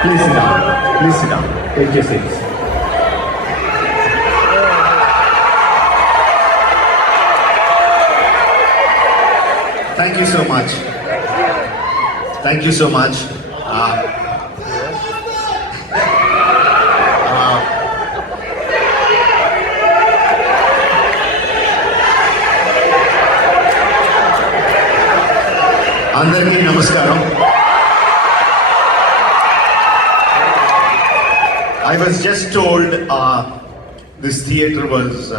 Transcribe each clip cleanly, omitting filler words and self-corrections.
Please sit down. Please sit down. Take your seats. Thank you so much. Thank you so much. Andarki namaskaram. I was just told this theatre was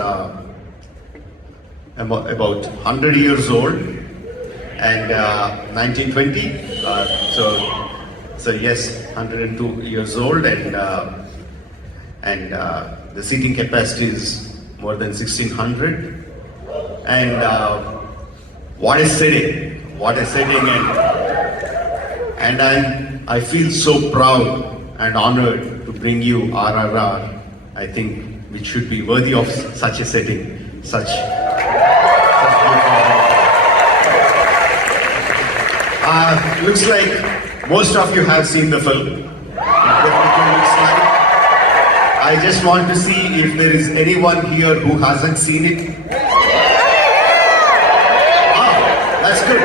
about 100 years old and 1920. So yes, 102 years old, and the seating capacity is more than 1600. And what a setting! What a setting! And I feel so proud and honored to bring you RRR. I think which should be worthy of such a setting, such looks like most of you have seen the film. It definitely looks like. I just want to see if there is anyone here who hasn't seen it. That's good.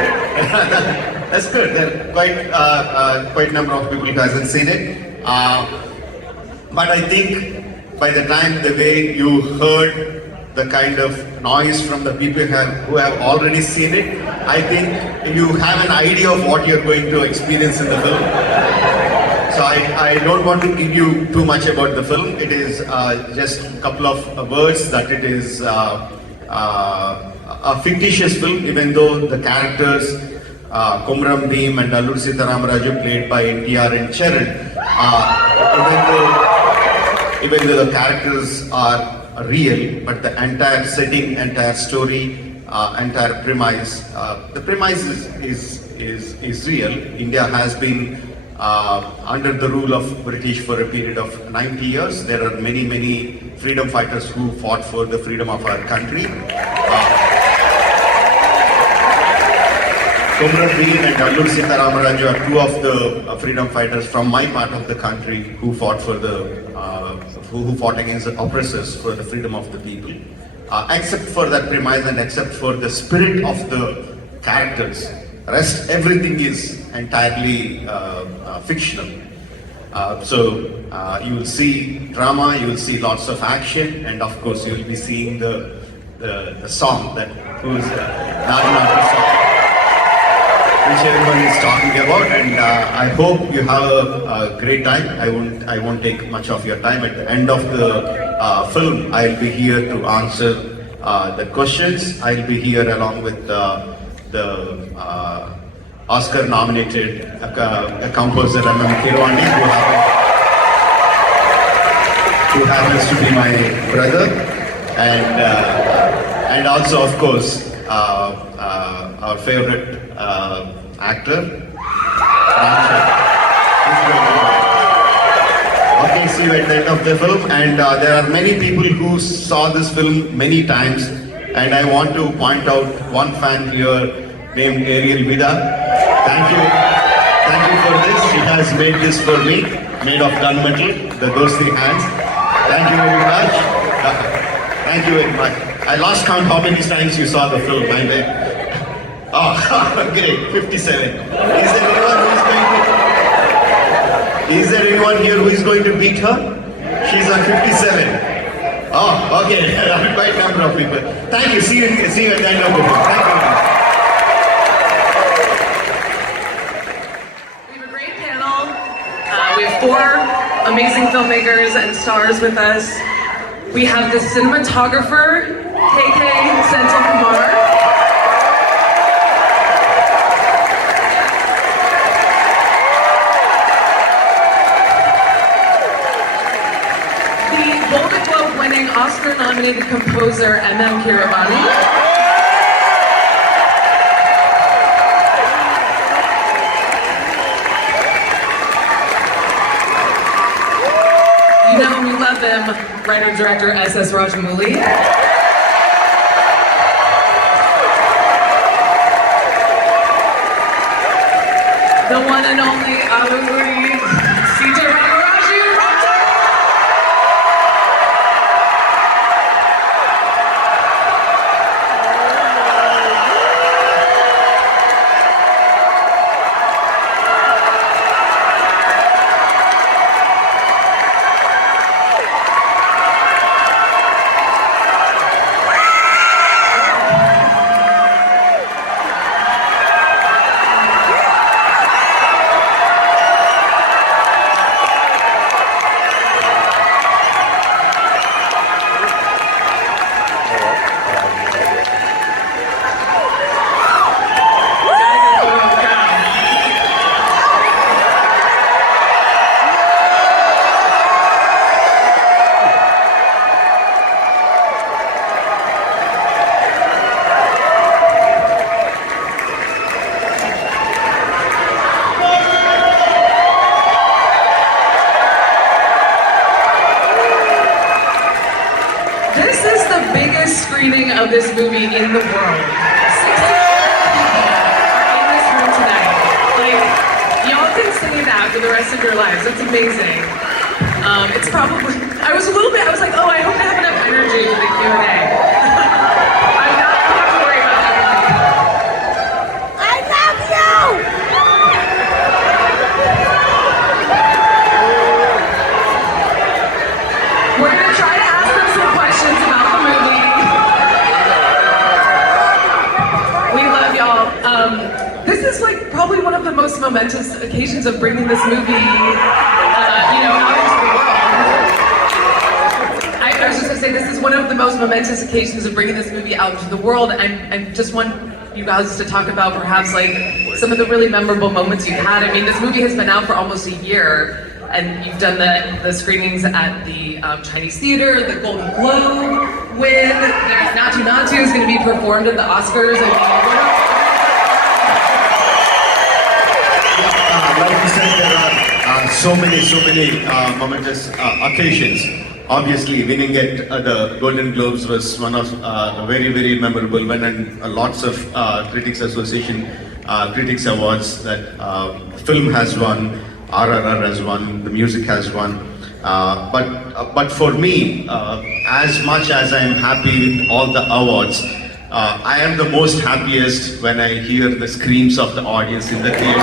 That's good. There are quite number of people who hasn't seen it. But I think by the time the way you heard the kind of noise from the people who have already seen it, I think you have an idea of what you're going to experience in the film. So I don't want to give you too much about the film. It is just a couple of words that it is a fictitious film, even though the characters Kumram Deem and Allur Sitaramaraju, played by NTR and Charan, even though the characters are real, but the entire setting, entire story, entire premise, the premise is real. India has been under the rule of British for a period of 90 years. There are many freedom fighters who fought for the freedom of our country. Kumram Deem and Allur Sitaramaraju are two of the freedom fighters from my part of the country who fought for who fought against the oppressors for the freedom of the people. Except for that premise and except for the spirit of the characters, rest everything is entirely fictional. So you will see drama, you will see lots of action, and of course you will be seeing the song that who's Naatu song, which everyone is talking about, and I hope you have a great time. I won't take much of your time. At the end of the film, I'll be here to answer the questions. I'll be here along with the Oscar-nominated composer Keeravaani, who happens to be my brother, and also, of course, our favorite actor, Ram Charan. Okay, see you at the end of the film. And there are many people who saw this film many times, and I want to point out one fan here named Ariel Vida. Thank you for this. She has made this for me, made of gunmetal, those three hands. Thank you very much. Thank you very much. I lost count how many times you saw the film. Oh, great, 57. Is there anyone here who is going to beat her? She's on 57. Oh, okay, quite a number of people. Thank you. See you at the end of the film. Thank you. We have a great panel. We have 4 amazing filmmakers and stars with us. We have the cinematographer, Senthil Kumar. Oscar-nominated composer Keeravaani. You know him, you love him, writer-director Rajamouli. The one and only Alia. biggest screening of this movie in the world. 60 people are in this room tonight. Like, y'all can say that for the rest of your lives. That's amazing. It's probably, I was like, oh, I hope I have enough energy for the Q&A. I'm not gonna have to worry about that. I love you! We're gonna try to ask them some questions about the movie. We love y'all. This is like probably one of the most momentous occasions of bringing this movie, out into the world. I was just gonna say this is one of the most momentous occasions of bringing this movie out into the world. I just want you guys to talk about perhaps like some of the really memorable moments you've had. I mean, this movie has been out for almost a year. And you've done the screenings at the Chinese Theater, the Golden Globe win. There's Naatu is going to be performed at the Oscars. Like you said, there are so many momentous occasions. Obviously, winning at the Golden Globes was one of a very memorable one, and lots of Critics Association Critics Awards that film has won. RRR has won, the music has won, but for me, as much as I am happy with all the awards, I am the most happiest when I hear the screams of the audience in the theater.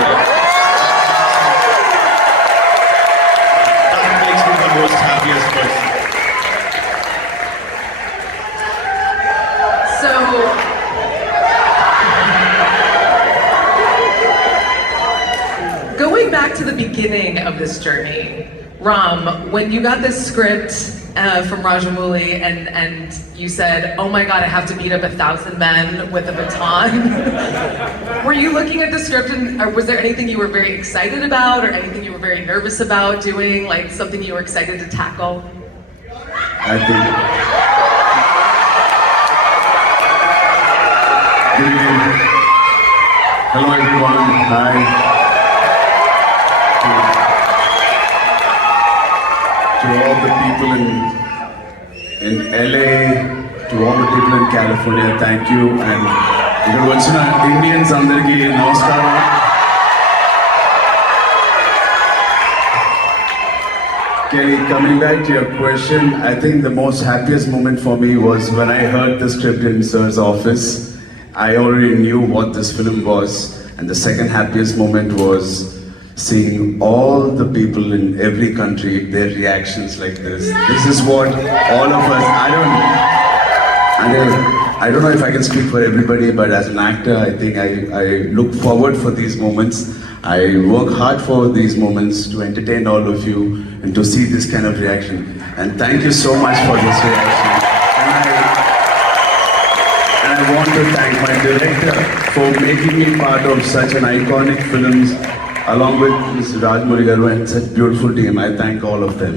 That makes me the most happiest person. So, going back to the beginning of this journey, Ram, when you got this script from Rajamouli and you said, oh my God, I have to beat up 1,000 men with a baton, were you looking at the script or was there anything you were very excited about or anything you were very nervous about doing, like something you were excited to tackle? I think. Good evening. Hello everyone. Hi. To all the people in LA, to all the people in California, thank you. And ఇక్కడ వచ్చిన Indians అందరికీ నమస్కారం. Kelly, coming back to your question, I think the most happiest moment for me was when I heard the script in Sir's office. I already knew what this film was, and the second happiest moment was seeing all the people in every country, their reactions like this. This is what all of us, I don't know if I can speak for everybody, but as an actor, I think I look forward for these moments. I work hard for these moments to entertain all of you and to see this kind of reaction. And thank you so much for this reaction. And I want to thank my director for making me part of such an iconic films, along with Mr. Rajamouli garu and such beautiful team. I thank all of them.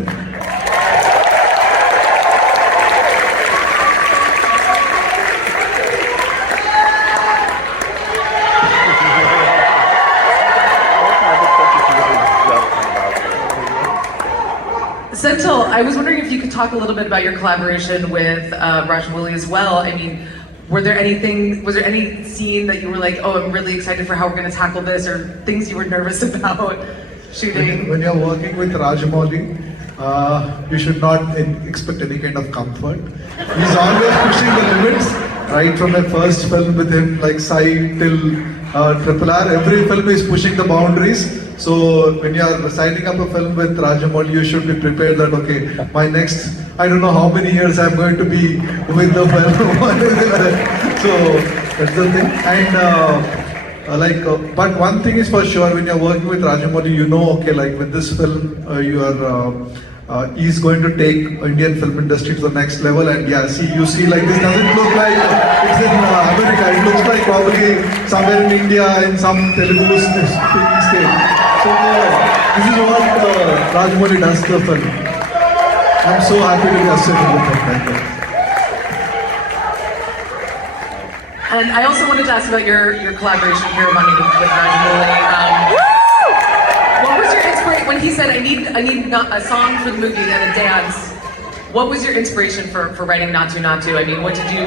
Senthil, I was wondering if you could talk a little bit about your collaboration with Rajamouli as well. I mean, was there any scene that you were like, oh, I'm really excited for how we're going to tackle this, or things you were nervous about shooting? When you're working with Rajamouli, you should not expect any kind of comfort. He's always pushing the limits, right from my first film with him, like Sai till RRR, every film is pushing the boundaries. So when you're signing up a film with Rajamouli, you should be prepared that, okay, my next, I don't know how many years I'm going to be with the film. So that's the thing. And but one thing is for sure, when you're working with Rajamouli, you know, okay, like with this film, he's going to take Indian film industry to the next level. And yeah, you see like this doesn't look like it's in America. It looks like probably somewhere in India in some Telugu speaking state. So this is what Rajamouli does to the film. I'm so happy to be associated with him. Thank you. And I also wanted to ask about your collaboration here with Rajamouli. What was your inspiration when he said, I need a song for the movie and a dance? What was your inspiration for writing Naatu Naatu? I mean, what did you...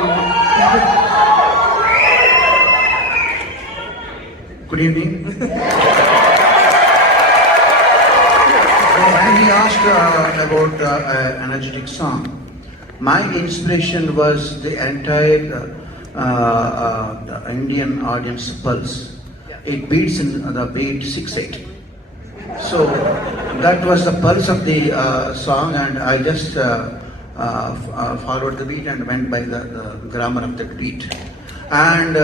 Good evening. When he asked about the energetic song, my inspiration was the entire the Indian audience pulse. It beats in the beat 6/8. So that was the pulse of the song, and I just followed the beat and went by the grammar of that beat. And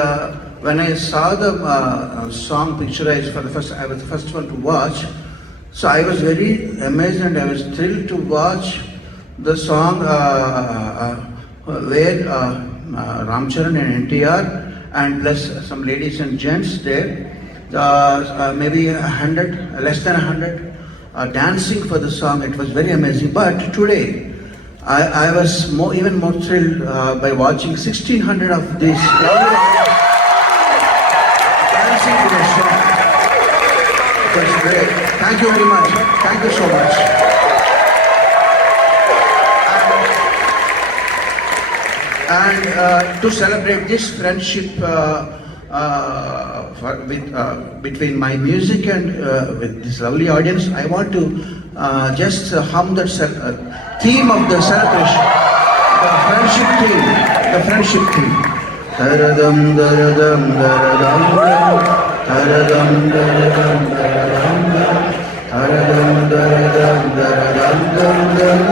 when I saw the song picturized for the first, I was the first one to watch. So I was very amazed and I was thrilled to watch the song where Ram Charan and NTR and plus some ladies and gents there, maybe 100, less than 100, dancing for the song. It was very amazing. But today, I was even more thrilled by watching 1,600 of these dancing to the song. It was great. Thank you very much. Thank you so much. And to celebrate this friendship between my music and with this lovely audience, I want to just hum the theme of the celebration, the friendship theme, the friendship theme. Taradam daradam daradam taradam daradam daradam taradam daradam daradam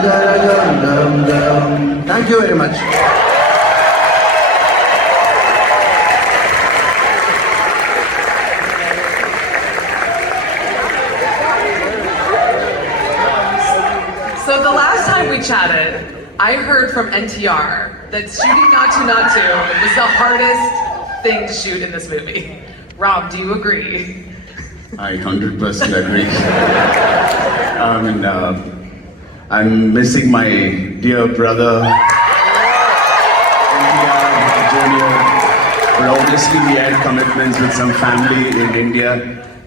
daradam daradam. Thank you very much. So the last time we chatted, I heard from NTR that shooting Naatu Naatu was the hardest thing to shoot in this movie. Rob, do you agree? I 100% agree. I mean, I'm missing my dear brother, Junior. But obviously we had commitments with some family in India.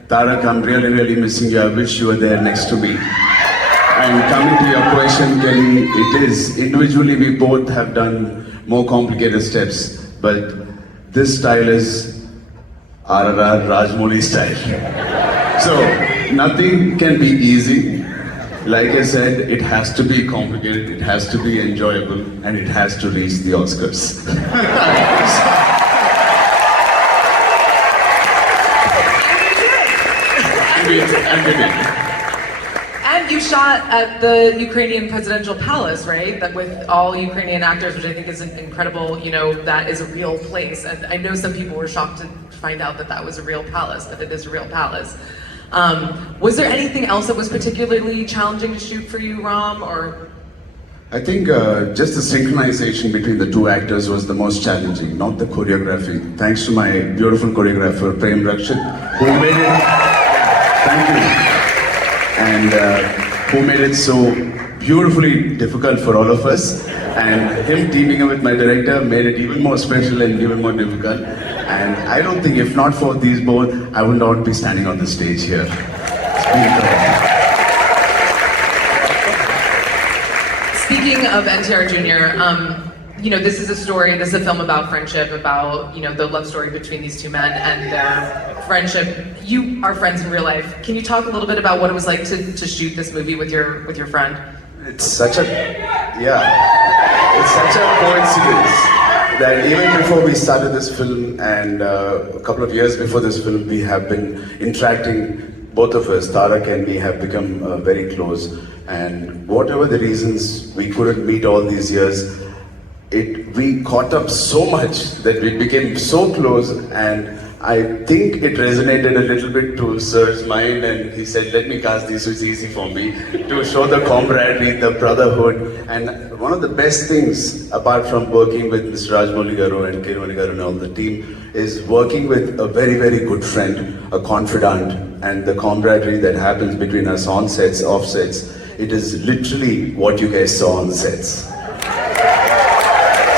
Tarak, I'm really, really missing you. I wish you were there next to me. And coming to your question, Kelly, it is. Individually, we both have done more complicated steps. But this style is RRR Rajamouli style. So, nothing can be easy. Like I said, it has to be complicated, it has to be enjoyable, and it has to reach the Oscars. And we did. And you shot at the Ukrainian presidential palace, right? That with all Ukrainian actors, which I think is incredible, you know, that is a real place. And I know some people were shocked to find out that that was a real palace, but it is a real palace. Was there anything else that was particularly challenging to shoot for you, Ram, or? I think just the synchronization between the two actors was the most challenging, not the choreography. Thanks to my beautiful choreographer, Prem Rakshit, who made it, thank you, and who made it so beautifully difficult for all of us. And him teaming up with my director made it even more special and even more difficult. And I don't think, if not for these both, I would not be standing on the stage here. It's been incredible. Speaking of NTR Jr., you know, this is a story, this is a film about friendship, about, you know, the love story between these two men and their friendship. You are friends in real life. Can you talk a little bit about what it was like to shoot this movie with your friend? It's such a coincidence that even before we started this film and a couple of years before this film, we have been interacting, both of us, Tarak and me, have become very close. And whatever the reasons we couldn't meet all these years, we caught up so much that we became so close, and I think it resonated a little bit to Sir's mind, and he said, let me cast this, so it's easy for me to show the camaraderie, the brotherhood. And one of the best things, apart from working with Mr. Rajamouli Garu and Keeravaani Garu and all the team, is working with a very, very good friend, a confidant, and the camaraderie that happens between us on sets, off sets. It is literally what you guys saw on the sets.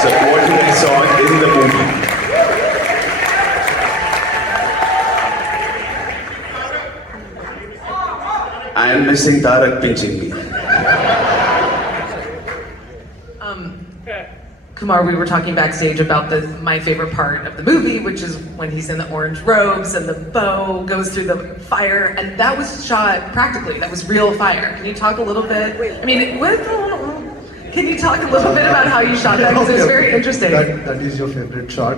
So what you guys saw in the movie. I am missing Tarak pinching me. Kumar, we were talking backstage about my favorite part of the movie, which is when he's in the orange robes and the bow goes through the fire, and that was shot practically. That was real fire. Can you talk a little bit? I mean, can you talk a little bit about how you shot that? Because it's very interesting. That is your favorite shot.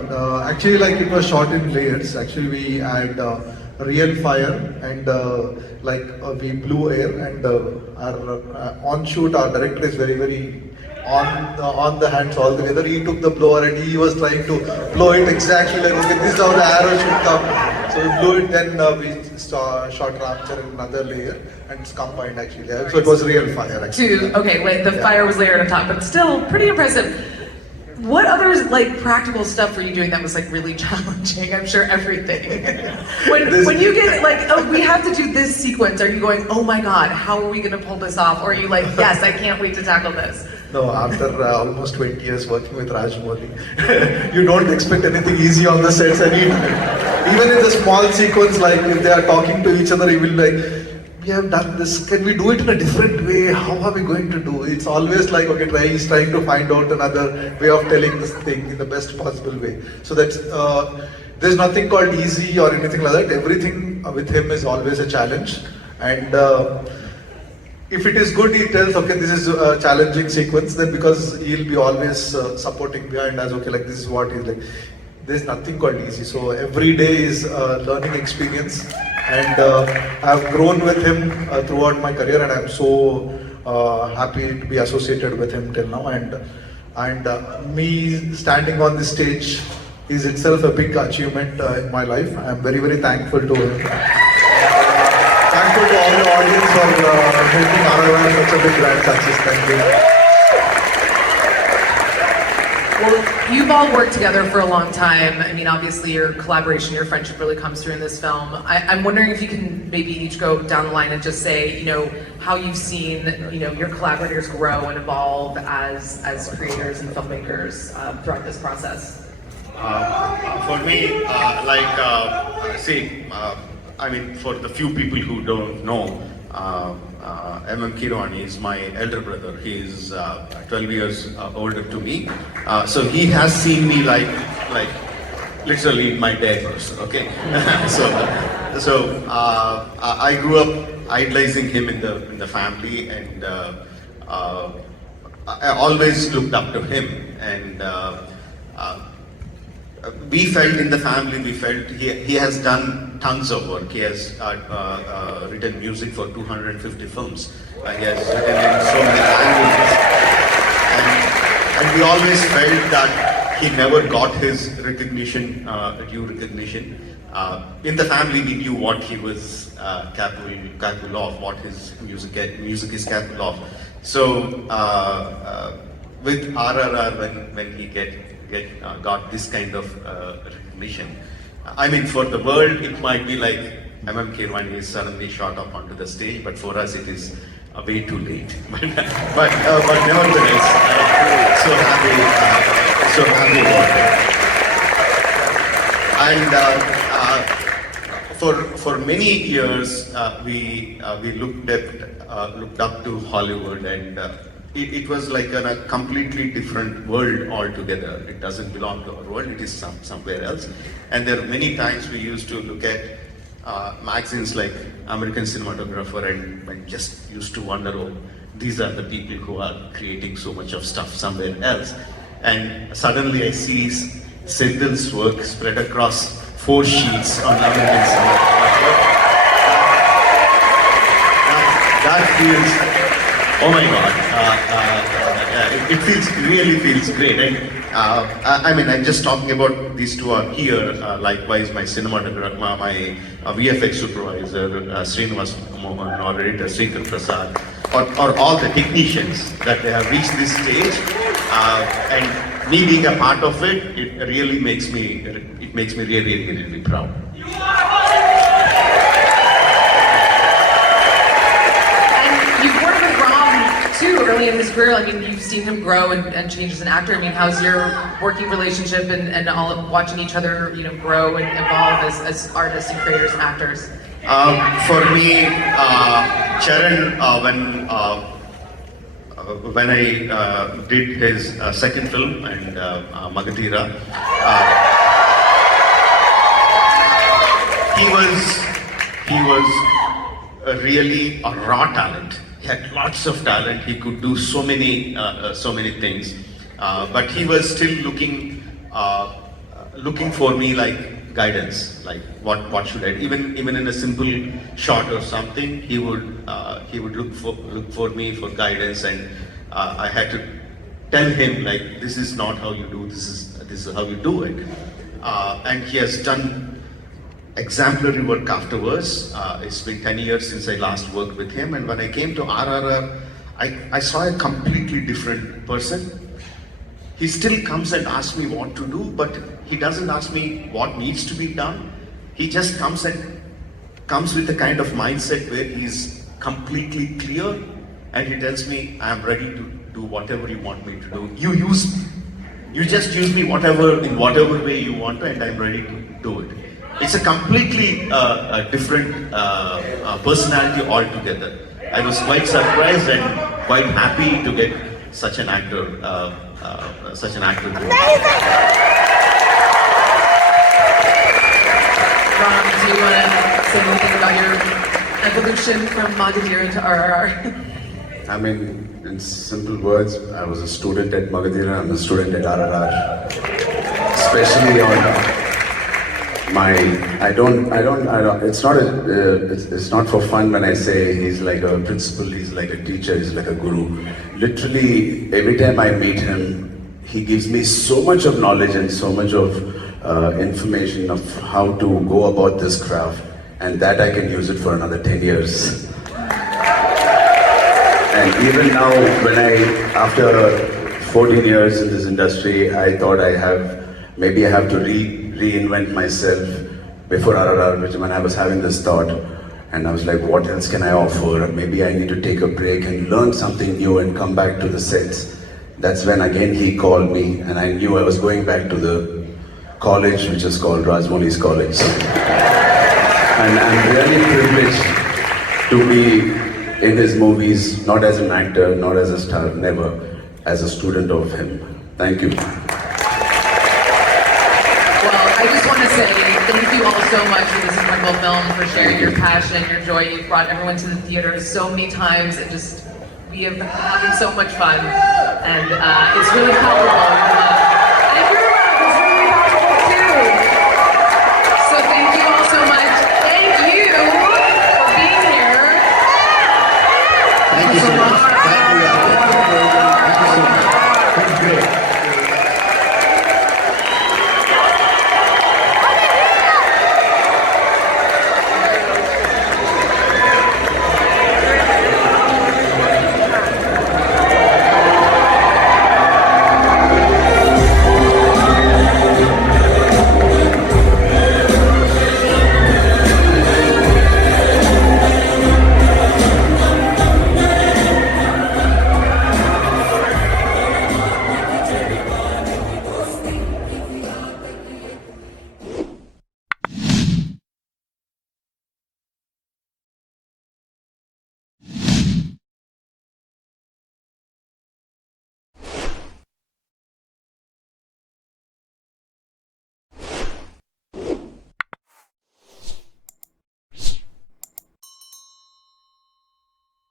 Actually, like it was shot in layers. Actually, we had real fire and we blew air, and our on shoot, our director is very on the hands all together. He took the blower and he was trying to blow it exactly like, okay, this is how the arrow should come. So we blew it, then we shot Ram Charan in another layer, and it's combined actually. So it was real fire actually. Fire was layered on top, but still pretty impressive. What other practical stuff were you doing that was really challenging? I'm sure everything. when you get we have to do this sequence, are you going, oh my god, how are we going to pull this off? Or are you like, yes, I can't wait to tackle this? No, after almost 20 years working with Rajamouli, you don't expect anything easy on the sets anytime. Even in the small sequence, like if they are talking to each other, he will we have done this, can we do it in a different way? How are we going to do? It's always like, okay, he's trying to find out another way of telling this thing in the best possible way. So that's, there's nothing called easy or anything like that. Everything with him is always a challenge. And if it is good, he tells, okay, this is a challenging sequence, then because he'll be always supporting behind us, okay, this is what he's like. There's nothing called easy. So every day is a learning experience. And I've grown with him throughout my career, and I'm so happy to be associated with him till now. And me standing on this stage is itself a big achievement in my life. I'm very thankful to him. Thankful to all the audience for making RRR such a big grand success. Thank you. Well, you've all worked together for a long time. I mean, obviously your collaboration, your friendship really comes through in this film. I'm wondering if you can maybe each go down the line and just say, how you've seen, your collaborators grow and evolve as creators and filmmakers throughout this process. For me, for the few people who don't know, Keeravaani is my elder brother. He is 12 years older to me. So he has seen me literally in my diapers, okay? so I grew up idolizing him in the family, and I always looked up to him. And we felt in the family, he has done tons of work. He has written music for 250 films. He has written in so many languages. And we always felt that he never got his recognition, due recognition. In the family, we knew what he was capable of, what his music is capable of. So with RRR, when he got this kind of recognition, I mean, for the world, it might be like Keeravaani is suddenly shot up onto the stage, but for us, it is way too late. but nevertheless, so happy about it. And for many years, we looked up to Hollywood, and it was like a completely different world altogether. It doesn't belong to our world, it is somewhere else. And there are many times we used to look at magazines like American Cinematographer and just used to wonder, oh, these are the people who are creating so much of stuff somewhere else. And suddenly I see Senthil's work spread across 4 sheets on American Cinematographer. That feels, oh my God, it really feels great. And I'm just talking about these two are here. Likewise, my cinematographer, my VFX supervisor, Srinivas Mohan, or editor Srinivas Prasad, or all the technicians that they have reached this stage. And me being a part of it, it really makes me really proud. Early in his career, I mean, you've seen him grow and change as an actor. I mean, how's your working relationship and all watching each other, grow and evolve as artists and creators and actors? For me, Charan, when I did his second film and Magadira, he was really a raw talent. He had lots of talent. He could do so many things, but he was still looking for me like guidance, like what should I do? Even in a simple shot or something, he would look for me for guidance, and I had to tell him like this is not how you do, this is how you do it, and he has done exemplary work afterwards. It's been 10 years since I last worked with him, and when I came to RRR, I saw a completely different person. He still comes and asks me what to do, but he doesn't ask me what needs to be done. He just comes with a kind of mindset where he's completely clear, and he tells me, I'm ready to do whatever you want me to do. You just use me in whatever way you want to, and I'm ready to do it. It's a completely different personality altogether. I was quite surprised and quite happy to get such an actor. Ram, do you want to say anything about your evolution from Magadira to RRR? I mean, in simple words, I was a student at Magadira, I'm a student at RRR. Especially on it's not for fun when I say he's like a principal, he's like a teacher, he's like a guru. Literally, every time I meet him, he gives me so much of knowledge and so much of information of how to go about this craft, and that I can use it for another 10 years. And even now, after 14 years in this industry, I thought I have to reinvent myself before RRR, which when I was having this thought, and I was like, what else can I offer? Maybe I need to take a break and learn something new and come back to the sets. That's when again he called me, and I knew I was going back to the college, which is called Rajamouli's College. And I'm really privileged to be in his movies, not as an actor, not as a star, never, as a student of him. Thank you. I just want to say thank you all so much for this incredible film, for sharing your passion and your joy. You've brought everyone to the theater so many times, and we have been having so much fun, and it's really palpable. And your love is really palpable too. So thank you all so much. Thank you for being here. Thank you so much. Thank you.